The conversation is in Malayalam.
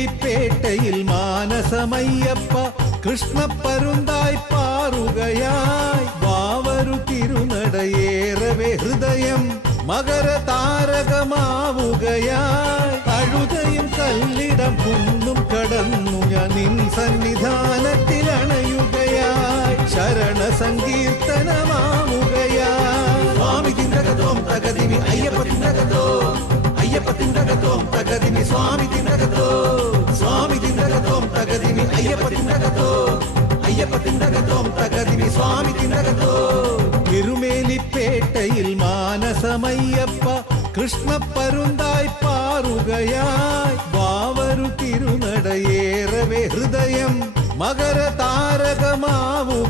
തിരുമേലിപ്പേട്ടയിൽ മാനസമയ്യപ്പ കൃഷ്ണപ്പരുന്തായി പാറുകയായി വാവരു തിരുനടയേറവേ ഹൃദയം മകര താരകമാവുകയായി അഴുതയും കല്ലിടം കുന്നും കടന്നു ഞാൻ നിൻ സന്നിധാനത്തിൽ അണയുകയായി ശരണ സങ്കീർത്തനമാവുകയായി സ്വാമി തിന്തകത്തോം തകതിമി അയ്യപ്പ തിന്തകത്തോ അയ്യപ്പ തിന്തകത്തോം തകതിമി സ്വാമി തിന്തകത്തോ സ്വാമി തിന്തകത്തോം തകതിമി അയ്യപ്പ തിന്തകത്തോ അയ്യപ്പ തിന്തകത്തോം തകതിമി സ്വാമി തിന്തകത്തോ തിരുമേലിപ്പേട്ടയിൽ മാനസമയ്യപ്പ കൃഷ്ണപ്പരുന്തായി പാറുകയായി വാവരു തിരുനടയേറവേ ഹൃദയം മകര താരകമാവുകയായി